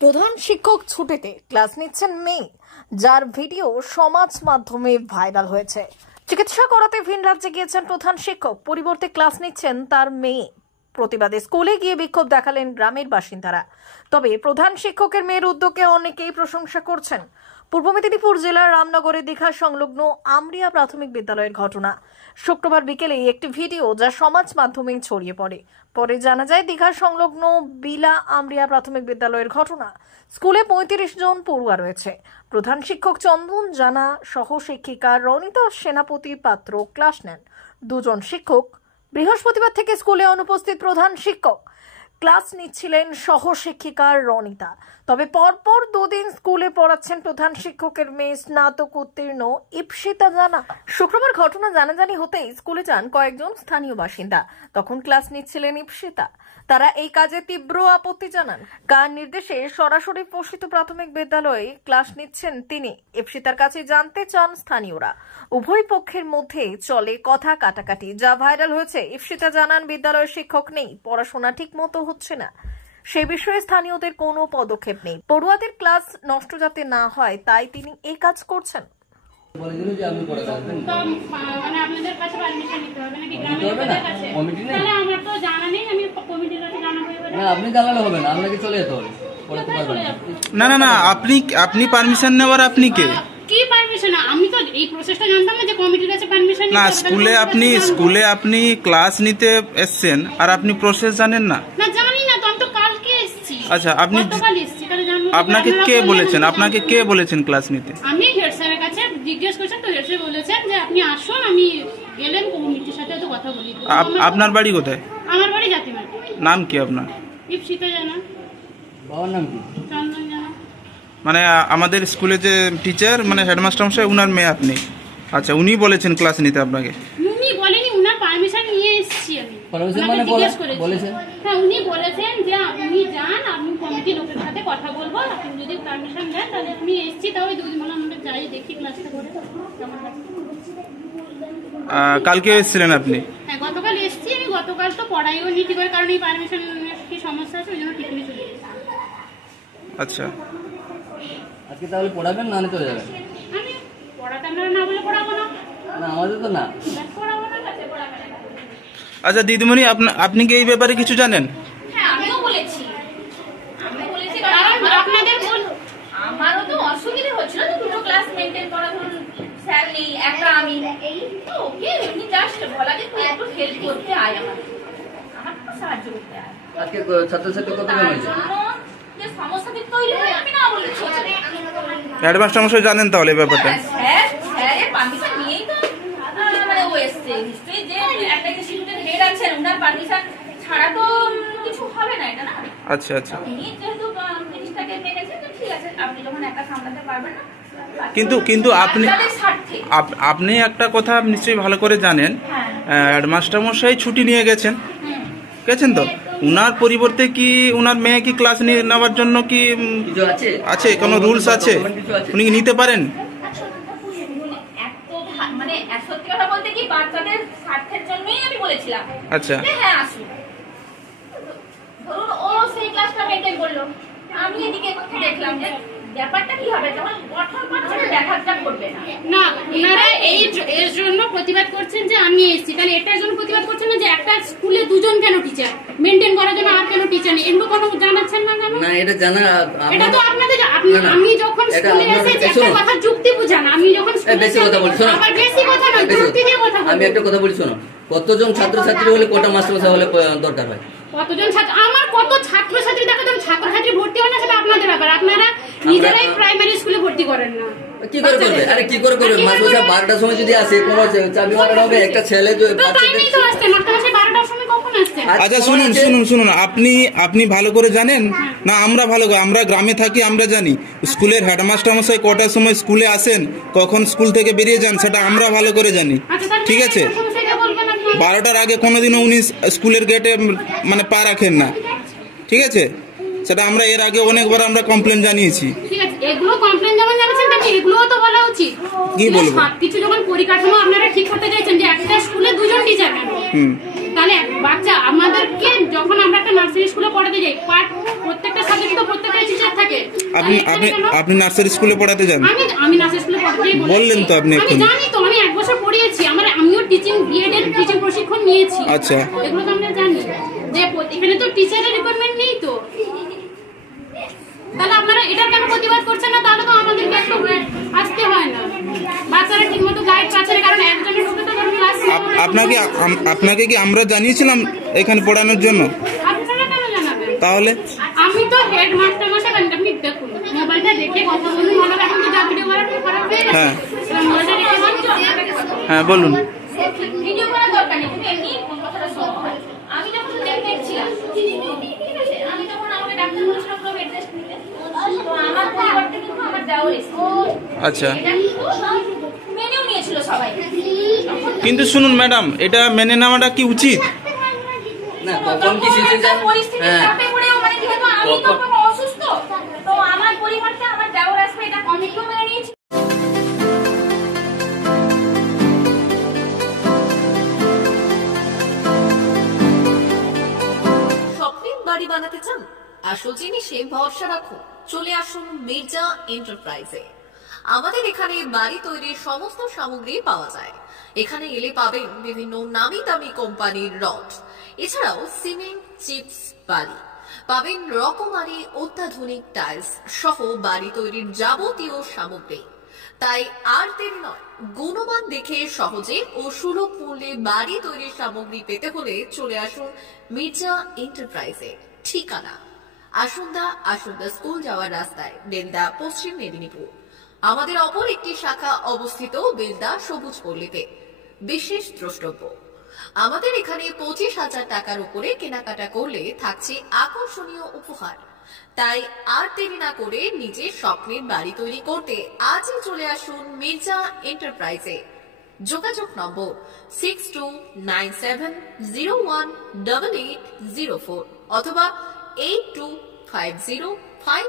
প্রধান শিক্ষক ছুটিতে ক্লাস নিচ্ছেন মেয়ে, যার ভিডিও সমাজ মাধ্যমে ভাইরাল হয়েছে। চিকিৎসা করাতে ভিন রাজ্যে গিয়েছেন প্রধান শিক্ষক, পরিবর্তে ক্লাস নিচ্ছেন তার মেয়ে। প্রতিবাদে স্কুলে গিয়ে বিক্ষোভ দেখালেন গ্রামের বাসিন্দারা। তবে প্রধান শিক্ষকের মেয়ের উদ্যোগকে অনেকেই প্রশংসা করছেন। পূর্ব মেদিনীপুর জেলার রামনগরের দীঘা সংলগ্ন আমরিয়া প্রাথমিক বিদ্যালয়ের ঘটনা। শুক্রবার বিকেলে একটি ভিডিও যা সমাজ মাধ্যমে ছড়িয়ে পড়ে। পরে জানা যায় দীঘা সংলগ্ন বিলা আমরিয়া প্রাথমিক বিদ্যালয়ের ঘটনা। স্কুলে ৩৫ জন পড়ুয়া রয়েছে। প্রধান শিক্ষক চন্দন জানা সহ শিক্ষিকা রনিতা সেনাপতি পাত্র ক্লাস নেন। দুজন শিক্ষক। বৃহস্পতিবার থেকে স্কুলে অনুপস্থিত প্রধান শিক্ষক, ক্লাস নিচ্ছিলেন সহ শিক্ষিকা রনিতা। তবে পরপর দুদিন স্কুলে পড়াচ্ছেন প্রধান শিক্ষকের মেয়ে স্নাতক উত্তীর্ণ ইপসিতা জানা। শুক্রবার ঘটনা জানাজানি হতেই স্কুলে যান কয়েকজন স্থানীয় বাসিন্দা। তখন ক্লাস নিচ্ছিলেন ইপসিতা। তারা এই কাজে তীব্র আপত্তি জানান। কার নির্দেশে সরাসরি পোষিত প্রাথমিক বিদ্যালয়ে ক্লাস নিচ্ছেন তিনি, ইপসিতার কাছে জানতে চান স্থানীয়রা। উভয় পক্ষের মধ্যে চলে কথা কাটাকাটি, যা ভাইরাল হয়েছে। ইপসিতা জানান বিদ্যালয়ের শিক্ষক নেই, পড়াশোনা ঠিক মতো হচ্ছে না। সে বিষয়ে স্থানীয়দের কোনো পদক্ষেপ নেই। পড়ুয়াদের ক্লাস নষ্ট যাতে না হয় তাই তিনি এই কাজ করছেন। না না না, আপনি পারমিশন নেওয়ার আপনি কে? কি পারমিশন? আমি তো এই প্রসেসটা জানতাম না যে কমিটির কাছে পারমিশন না। স্কুলে আপনি ক্লাস নিতে এসেছেন আর আপনি প্রসেস জানেন না? না, জানি না তো, আমি তো কালকে এসেছি। আচ্ছা, আপনি আপনাকে কে বলেছেন ক্লাস নিতে? আমি হেড স্যারের কাছে জিজ্ঞেস করছেন, তো হেড স্যার বলেছেন যে আপনি আসুন, আমি গেলেন কমিটির সাথে তো কথা বলি। আপনার বাড়ি কোথায়? আমার বাড়ি জাতিমার। নাম কি আপনার? ইপসিতা জানা। বাবার নাম কি? চন্দন জানা। মানে আমাদের স্কুলে যে টিচার, মানে হেডমাস্টার মশাই, উনার মেয়ে আপনি? আচ্ছা, উনি বলেছেন ক্লাস নিতে আপনাকে? উনি বলেনি, উনার পারমিশন নিয়ে এসেছি আমি। পারমিশন মানে বলেছেন? হ্যাঁ, উনি বলেছেন যে আপনি যান, আমি কমিটি লোকের সাথে কথা বলবো, আপনি যদি পারমিশন দেন তাহলে আমি এসেছি। তাও দুদিন মানে আমরা যাই দেখি ক্লাসটা করে। কালকে এসেছিলেন আপনি? হ্যাঁ, গতকাল এসেছি আমি। গতকাল তো পড়াইও নি ঠিক কারণ এই পারমিশন কি সমস্যা আছে, ওই জন্য টিফিনে চলে এসেছি। আচ্ছা, আজকে তাহলে পড়াবেন না চলে যাবেন? আমি পড়াতে আমরা না বলে পড়াবো না। না, আমাদের তো না পড়াবো না, কাছে পড়াবে না। আচ্ছা দিদিমণি, আপনি কি এই ব্যাপারে কিছু জানেন? হ্যাঁ, আমিও বলেছি কারণ আপনাদের আমারও তো অসুবিধা হচ্ছিল তো, দুটো ক্লাস মেনটেন করা। ধরুন স্যার নেই, একটা আমি, তো ওকে এমনি জাস্ট বলা যে তুই একটু হেল্প করতে আয়, আমার সাহায্য করতে আয়। আজকে ছাত্রছাত্রী কত জন হয়েছে? যে সমস্যা তৈরি হয় আমি না বলেছি। হেডমাস্টার মশাই জানেন তাহলে এই ব্যাপারটা? স্যারের পারমিশন নিয়েই তো মানে ও এসছে। নিশ্চয়ই যে একটা ইনস্টিটিউটের হেড আছেন, ওনার পারমিশন ছাড়া তো কিছু হবে না, এটা না? আচ্ছা আচ্ছা। উনি যেহেতু জিনিসটাকে মেনেছেন, তো ঠিক আছে, আপনি যখন একা সামলাতে পারবেন না। কিন্তু আপনি একটা কথা নিশ্চয়ই ভালো করে জানেন, হেডমাস্টার মশাই ছুটি নিয়ে গেছেন তো, উনার পরিবর্তে কি উনার মেয়ে কি ক্লাস নেওয়ার জন্য কি আছে কোনো রুলস আছে? উনি কি নিতে পারেন? মানে সত্যি কথা বলতে কি, বাচ্চাদের স্বার্থের জন্যই আমি বলেছিলাম। আচ্ছা, হ্যাঁ আসুন। ধরুন ও সেই ক্লাসটা মেনটেন করলো, আমি এদিকে দেখলাম যে ব্যাপারটা কি হবে, যখন গঠন করছে ব্যাপারটা করবে না। না, ওনারা এর জন্য প্রতিবাদ করছেন যে আমি এসেছি। তাহলে এটার জন্য প্রতিবাদ করছেন না যে একটা স্কুলে দুজন কেন টিচার মেনটেন করার জন্য আর কেন টিচার নেই, এগুলো কোনো জানাচ্ছেন না কেন? না, এটা জানা এটা তো আপনাদের। আমি যখন স্কুলে এসেছি একটা কথা যুক্তি বুঝান। আমি যখন বেশি কথা বলছি, শোনো, আবার বেশি কথা নয়, যুক্তি দিয়ে কথা বলুন। আমি একটা কথা বলি, শোনো, কতজন ছাত্রছাত্রী হলে কটা মাস্টারমশাই হলে দরকার হয়? কতজন ছাত্র, আমার কত ছাত্রছাত্রী দেখা যাবে, ছাত্রছাত্রী ভর্তি হয় না সেটা আপনাদের ব্যাপার। আপনারা নিজেরাই প্রাইমারি স্কুলে ভর্তি করেন না। কি করে করবে? আরে কি করে করবে? মাস্টারমশাই 12টার সময় যদি আসে, কোনো চাবি মারা হবে, একটা ছেলে তো টাইমেই তো আসছে। মাস্টারমশাই 12টার সময় কখন আসছে? আচ্ছা শুনুন, আপনি ভালো করে জানেন না? আমরা গ্রামে থাকি, আমরা জানি স্কুলের হেডমাস্টার মশাই কটার সময় স্কুলে আসেন, কখন স্কুল থেকে বেরিয়ে যান, সেটা আমরা ভালো করে জানি। ঠিক আছে, 12টার আগে কোনোদিনও উনি স্কুলের গেটে মানে পা রাখেন না। ঠিক আছে, সেটা আমরা এর আগে অনেকবার আমরা কমপ্লেন জানিয়েছি। ঠিক আছে, এগুলো কমপ্লেন যখন জানাচ্ছেন তাহলে এগুলোও তো বলা উচিত। কি বলবো? কিছু যখন পরিকাঠামো আপনারা ঠিক করতে চাইছেন যে একটা স্কুলে দুজন টিচার কেন, তাহলে বাচ্চা আমাদেরকে যখন আমরা একটা নার্সারি স্কুলে পড়াতে যাই, প্রত্যেকটা সাবজেক্ট তো প্রত্যেকটা টিচার থাকে। আপনি আপনি আপনি নার্সারি স্কুলে পড়াতে যান? আমি নার্সারি স্কুলে পড়াতেই বলেছি। বললেন তো আপনি আমি এখন। জানি তো, আমি 1 বছর পড়িয়েছি, আমিও টিচিং বিএড এর টিচিং প্রশিক্ষণ নিয়েছি। আচ্ছা। এগুলো তো আমরা জানি যে এখানে তো টিচারের রিকোয়ারমেন্ট নেই তো। তাহলে আপনারা এটা কেন প্রতিবাদ করছেন না? তাহলে তো আমাদেরকে একটু আসতে হয় না, বাচ্চারা ঠিকমতো গাইড পাচ্ছে না, কারণ একজনের সাথে তো কারণ ক্লাস। আপনাকে কি আমরা জানিয়েছিলাম এখানে পড়ানোর জন্য? আপনারা কেন জানাবেন? তাহলে আমি তো হেডমাস্টার মশাই, আপনি দেখুন মোবাইলটা দেখে কথা বলুন, ভালো। এখন তো যা ভিডিও করার হয়ে গেছে, হ্যাঁ। মোবাইলটা দেখে বলছো। হ্যাঁ বলুন। ভিডিও করার দরকার নেই, তুমি এমনি কথাটা শোনো। আমি যখন দেখছিলাম, ঠিক আছে, আমি তখন আমাকে ডাক্তার বলেছিল পুরো বেড রেস্ট নিতে। তো আমার পরিবারটা কিন্তু আমার দেওয়ার এসেছিল। আচ্ছা। এটা কিন্তু মেনেও নিয়েছিল সবাই। কিন্তু শুনুন ম্যাডাম, এটা মেনে নেওয়াটা কি উচিত? না কখন কি সিচুয়েশন, পরিস্থিতি হ্যাঁ চাপে পড়ে মানে যেহেতু আমি তখন অসুস্থ, তো আমার পরিবারটা আমার দেওয়ার আসবে, এটা কমিটিও মেনে নিয়েছে। স্বপ্নের বাড়ি বানাতে চান? আসল জিনিসে ভরসা রাখুন, চলে আসুন মির্জা এন্টারপ্রাইজে। আমাদের এখানে বাড়ি তৈরির সমস্ত সামগ্রী পাওয়া যায়। এখানে এলে পাবেন বিভিন্ন নামি দামি কোম্পানির রড, এছাড়াও সিমেন্ট, চিপস বালি, পাবেন রকমারি অত্যাধুনিক টাইলস সহ বাড়ি তৈরির যাবতীয় সামগ্রী। তাই আর দেরি নয়, গুণমান দেখে সহজে ও সুলভ মূল্যে বাড়ি তৈরির সামগ্রী পেতে হলে চলে আসুন মির্জা এন্টারপ্রাইজে। ঠিকানা আসুন্দা স্কুল যাওয়ার রাস্তায়, বেলদা, পশ্চিম মেদিনীপুর। আমাদের অপর একটি শাখা অবস্থিত বেলদা সবুজ পল্লীতে। বিশেষ দ্রষ্টব্য, আমাদের এখানে 25,000 টাকার উপরে কেনাকাটা করলে থাকছে আকর্ষণীয় উপহার। তাই আর দেরি না করে নিজের স্বপ্নের বাড়ি তৈরি করতে আজই চলে আসুন মির্জা এন্টারপ্রাইজে। যোগাযোগ নম্বর 6297018804 অথবা 8250